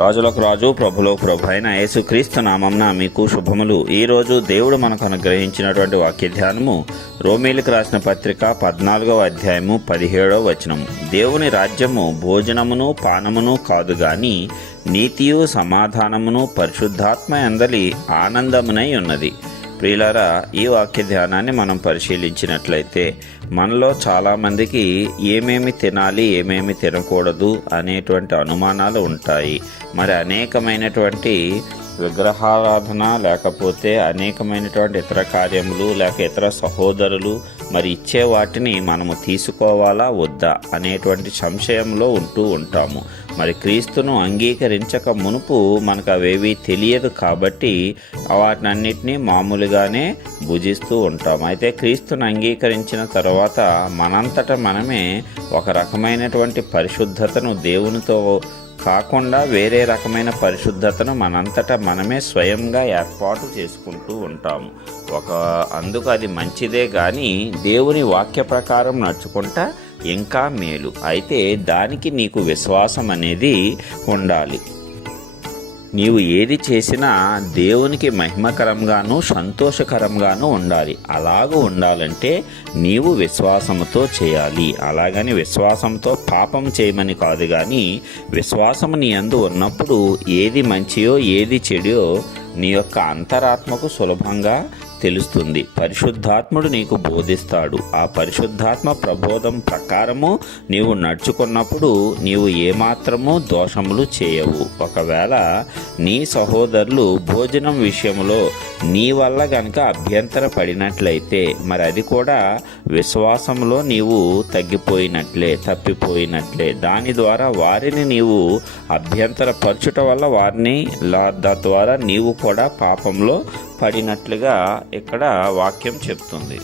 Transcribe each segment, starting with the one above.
రాజులకు రాజు ప్రభులకు ప్రభు అయిన యేసుక్రీస్తు నామంన మీకు శుభములు. ఈరోజు దేవుడు మనకు అనుగ్రహించినటువంటి వాక్య ధ్యానము రోమీలకు రాసిన పత్రిక 14వ అధ్యాయము 17వ వచనము. దేవుని రాజ్యము భోజనమును పానమును కాదు గాని నీతియు సమాధానమును పరిశుద్ధాత్మ యందలి ఆనందమునై ఉన్నది. ప్రియులారా, ఈ వాక్య ధ్యానాన్ని మనం పరిశీలించినట్లయితే మనలో చాలామందికి ఏమేమి తినాలి ఏమేమి తినకూడదు అనేటువంటి అనుమానాలు ఉంటాయి. మరి అనేకమైనటువంటి విగ్రహారాధన లేకపోతే అనేకమైనటువంటి ఇతర కార్యములు లేక ఇతర సహోదరులు మరి ఇచ్చే వాటిని మనము తీసుకోవాలా వద్దా అనేటువంటి సంశయంలో ఉంటూ ఉంటాము. మరి క్రీస్తును అంగీకరించక మునుపు మనకు అవేవి తెలియదు కాబట్టి వాటినన్నిటినీ మామూలుగానే భుజిస్తూ ఉంటాం. అయితే క్రీస్తును అంగీకరించిన తర్వాత మనంతట మనమే ఒక రకమైనటువంటి పరిశుద్ధతను దేవునితో కాకుండా వేరే రకమైన పరిశుద్ధతను మనంతటా మనమే స్వయంగా ఏర్పాటు చేసుకుంటూ ఉంటాము. అందుకు అది మంచిదే కానీ దేవుని వాక్య ప్రకారం నడుచుకుంటా ఇంకా మేలు. అయితే దానికి నీకు విశ్వాసం అనేది ఉండాలి. నీవు ఏది చేసినా దేవునికి మహిమకరంగాను సంతోషకరంగాను ఉండాలి. అలాగూ ఉండాలంటే నీవు విశ్వాసముతో చేయాలి. అలాగని విశ్వాసంతో పాపం చేయమని కాదు, కానీ విశ్వాసము నీ యందు ఉన్నప్పుడు ఏది మంచియో ఏది చెడో నీ యొక్క అంతరాత్మకు సులభంగా తెలుస్తుంది. పరిశుద్ధాత్ముడు నీకు బోధిస్తాడు. ఆ పరిశుద్ధాత్మ ప్రబోధం ప్రకారము నీవు నడుచుకున్నప్పుడు నీవు ఏమాత్రమూ దోషములు చేయవు. ఒకవేళ నీ సహోదరులు భోజనం విషయంలో నీ వల్ల గనక అభ్యంతర పడినట్లయితే మరి అది కూడా విశ్వాసంలో నీవు తప్పిపోయినట్లే. దాని ద్వారా వారిని నీవు అభ్యంతరపరచుట వల్ల వారిని ద్వారా నీవు కూడా పాపంలో పడినట్లుగా ఇక్కడ వాక్యం చెప్తుంది.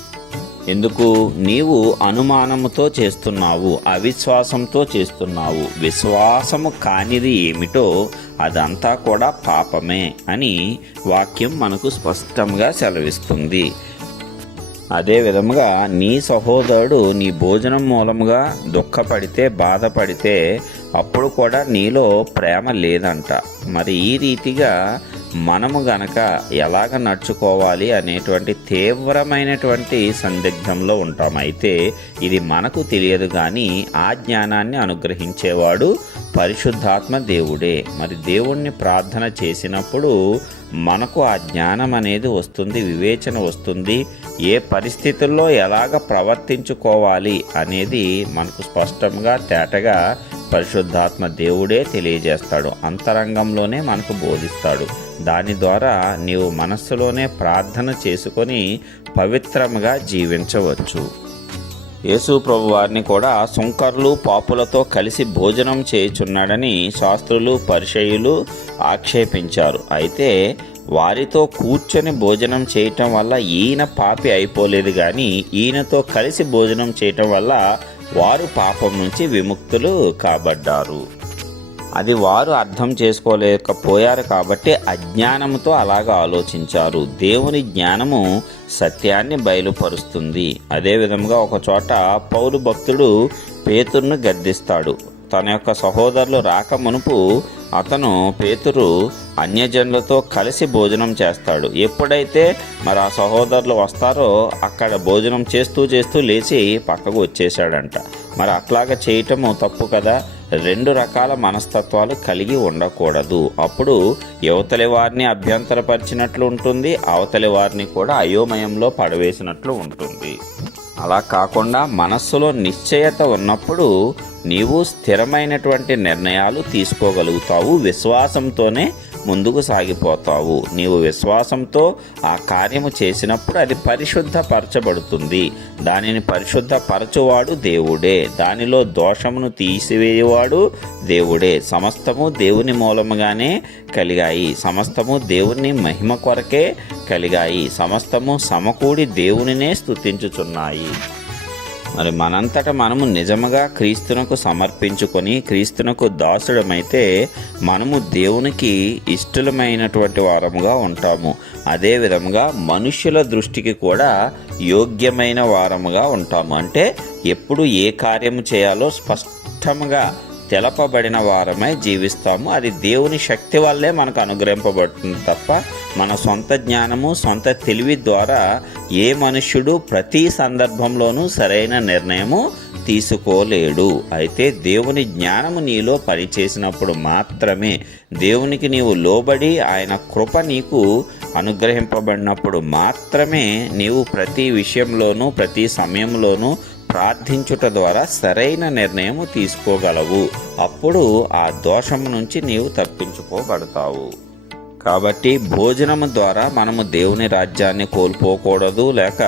ఎందుకు? నీవు అనుమానముతో చేస్తున్నావు, అవిశ్వాసంతో చేస్తున్నావు. విశ్వాసము కానిది ఏమిటో అదంతా కూడా పాపమే అని వాక్యం మనకు స్పష్టంగా సెలవిస్తుంది. అదే విధముగా నీ సహోదరుడు నీ భోజనం మూలముగా దుఃఖపడితే బాధపడితే అప్పుడు కూడా నీలో ప్రేమ లేదంట. మరి ఈ రీతిగా మనము గనక ఎలాగ నడుచుకోవాలి అనేటువంటి తీవ్రమైనటువంటి సందిగ్ధంలో ఉంటాం. అయితే ఇది మనకు తెలియదు, కానీ ఆ జ్ఞానాన్ని అనుగ్రహించేవాడు పరిశుద్ధాత్మ దేవుడే. మరి దేవుణ్ణి ప్రార్థన చేసినప్పుడు మనకు ఆ జ్ఞానం అనేది వస్తుంది, వివేచన వస్తుంది. ఏ పరిస్థితుల్లో ఎలాగ ప్రవర్తించుకోవాలి అనేది మనకు స్పష్టంగా తేటగా పరిశుద్ధాత్మ దేవుడే తెలియజేస్తాడు. అంతరంగంలోనే మనకు బోధిస్తాడు. దాని ద్వారా నీవు మనస్సులోనే ప్రార్థన చేసుకొని పవిత్రముగా జీవించవచ్చు. యేసు ప్రభు వారిని కూడా సుంకర్లు పాపులతో కలిసి భోజనం చేయుచున్నాడని శాస్త్రులు పరిసయ్యులు ఆక్షేపించారు. అయితే వారితో కూర్చొని భోజనం చేయటం వల్ల ఈయన పాపి అయిపోలేదు, కానీ ఈయనతో కలిసి భోజనం చేయటం వల్ల వారు పాపం నుంచి విముక్తులు కాబడ్డారు. అది వారు అర్థం చేసుకోలేకపోయారు కాబట్టి అజ్ఞానంతో అలాగా ఆలోచించారు. దేవుని జ్ఞానము సత్యాన్ని బయలుపరుస్తుంది. అదేవిధంగా ఒక చోట పౌలు భక్తుడు పేతురును గద్దిస్తాడు. తన యొక్క సహోదరులు రాక మునుపు పేతురు అన్యజనులతో కలిసి భోజనం చేస్తాడు. ఎప్పుడైతే మరి ఆ సహోదరులు వస్తారో అక్కడ భోజనం చేస్తూ లేచి పక్కకు వచ్చేసాడంట. మరి అట్లాగా చేయటము తప్పు కదా. 2 రకాల మనస్తత్వాలు కలిగి ఉండకూడదు. అప్పుడు యువతలి వారిని అభ్యంతరపరిచినట్లు ఉంటుంది, అవతలి వారిని కూడా అయోమయంలో పడవేసినట్లు ఉంటుంది. అలా కాకుండా మనస్సులో నిశ్చయత ఉన్నప్పుడు నీవు స్థిరమైనటువంటి నిర్ణయాలు తీసుకోగలుగుతావు. విశ్వాసంతోనే ముందుకు సాగిపోతావు. నీవు విశ్వాసంతో ఆ కార్యము చేసినప్పుడు అది పరిశుద్ధపరచబడుతుంది. దానిని పరిశుద్ధపరచువాడు దేవుడే. దానిలో దోషమును తీసివేయవాడు దేవుడే. సమస్తము దేవుని మూలముగానే కలిగాయి. సమస్తము దేవుని మహిమ కొరకే కలిగాయి. సమస్తము సమకూడి దేవునినే స్తుతించుచున్నాయి. మరి మనంతట మనము నిజముగా క్రీస్తునకు సమర్పించుకొని క్రీస్తునకు దాసుడమైతే మనము దేవునికి ఇష్టమైనటువంటి వారముగా ఉంటాము. అదే విధముగా మనుష్యుల దృష్టికి కూడా యోగ్యమైన వారముగా ఉంటాము. అంటే ఎప్పుడు ఏ కార్యము చేయాలో స్పష్టముగా తెలపబడిన వారమై జీవిస్తాము. అది దేవుని శక్తి వల్లే మనకు అనుగ్రహింపబడుతుంది తప్ప మన సొంత జ్ఞానము, సొంత తెలివి ద్వారా ఏ మనుష్యుడు ప్రతి సందర్భంలోనూ సరైన నిర్ణయము తీసుకోలేడు. అయితే దేవుని జ్ఞానము నీలో పనిచేసినప్పుడు మాత్రమే, దేవునికి నీవు లోబడి ఆయన కృప నీకు అనుగ్రహింపబడినప్పుడు మాత్రమే నీవు ప్రతి విషయంలోనూ ప్రతి సమయంలోనూ ప్రార్థించుట ద్వారా సరైన నిర్ణయం తీసుకోగలవు. అప్పుడు ఆ దోషము నుంచి నీవు తప్పించుకోబడతావు. కాబట్టి భోజనము ద్వారా మనము దేవుని రాజ్యాన్ని కోల్పోకూడదు. లేక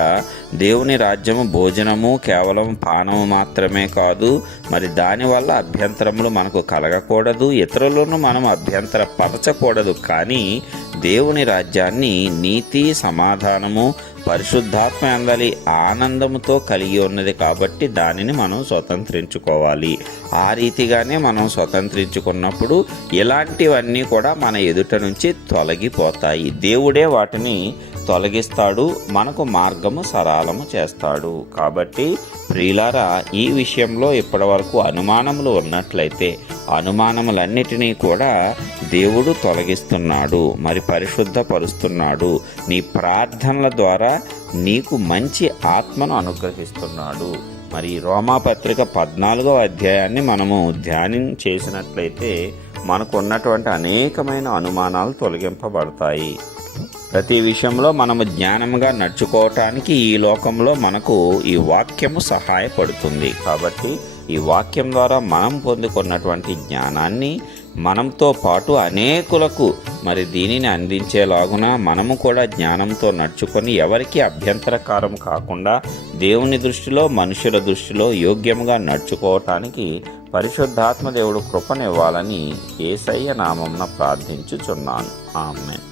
దేవుని రాజ్యము భోజనము కేవలం పానము మాత్రమే కాదు. మరి దానివల్ల అభ్యంతరములు మనకు కలగకూడదు, ఇతరులను మనం అభ్యంతరపరచకూడదు. కానీ దేవుని రాజ్యాన్ని నీతి, సమాధానము, పరిశుద్ధాత్మ అందలి ఆనందముతో కలిగి ఉన్నది కాబట్టి దానిని మనం స్వతంత్రించుకోవాలి. ఆ రీతిగానే మనం స్వతంత్రించుకున్నప్పుడు ఇలాంటివన్నీ కూడా మన ఎదుట నుంచి తొలగిపోతాయి. దేవుడే వాటిని తొలగిస్తాడు, మనకు మార్గము సరళము చేస్తాడు. కాబట్టి ప్రియులారా, ఈ విషయంలో ఇప్పటివరకు అనుమానములు ఉన్నట్లయితే అనుమానములన్నిటినీ కూడా దేవుడు తొలగిస్తున్నాడు, మరి పరిశుద్ధపరుస్తున్నాడు. నీ ప్రార్థనల ద్వారా నీకు మంచి ఆత్మను అనుగ్రహిస్తున్నాడు. మరి రోమాపత్రిక 14వ అధ్యాయాన్ని మనము ధ్యానం చేసినట్లయితే మనకు ఉన్నటువంటి అనేకమైన అనుమానాలు తొలగింపబడతాయి. ప్రతి విషయంలో మనము జ్ఞానంగా నడుచుకోవటానికి ఈ లోకంలో మనకు ఈ వాక్యము సహాయపడుతుంది. కాబట్టి ఈ వాక్యం ద్వారా మనం పొందుకున్నటువంటి జ్ఞానాన్ని మనంతో పాటు అనేకులకు మరి దీనిని అందించేలాగున మనము కూడా జ్ఞానంతో నడుచుకొని ఎవరికి అభ్యంతరకారం కాకుండా దేవుని దృష్టిలో, మనుషుల దృష్టిలో యోగ్యముగా నడుచుకోవటానికి పరిశుద్ధాత్మ దేవుడు కృపనివ్వాలని యేసయ్య నామమున ప్రార్థించుచున్నాను. ఆమేన్.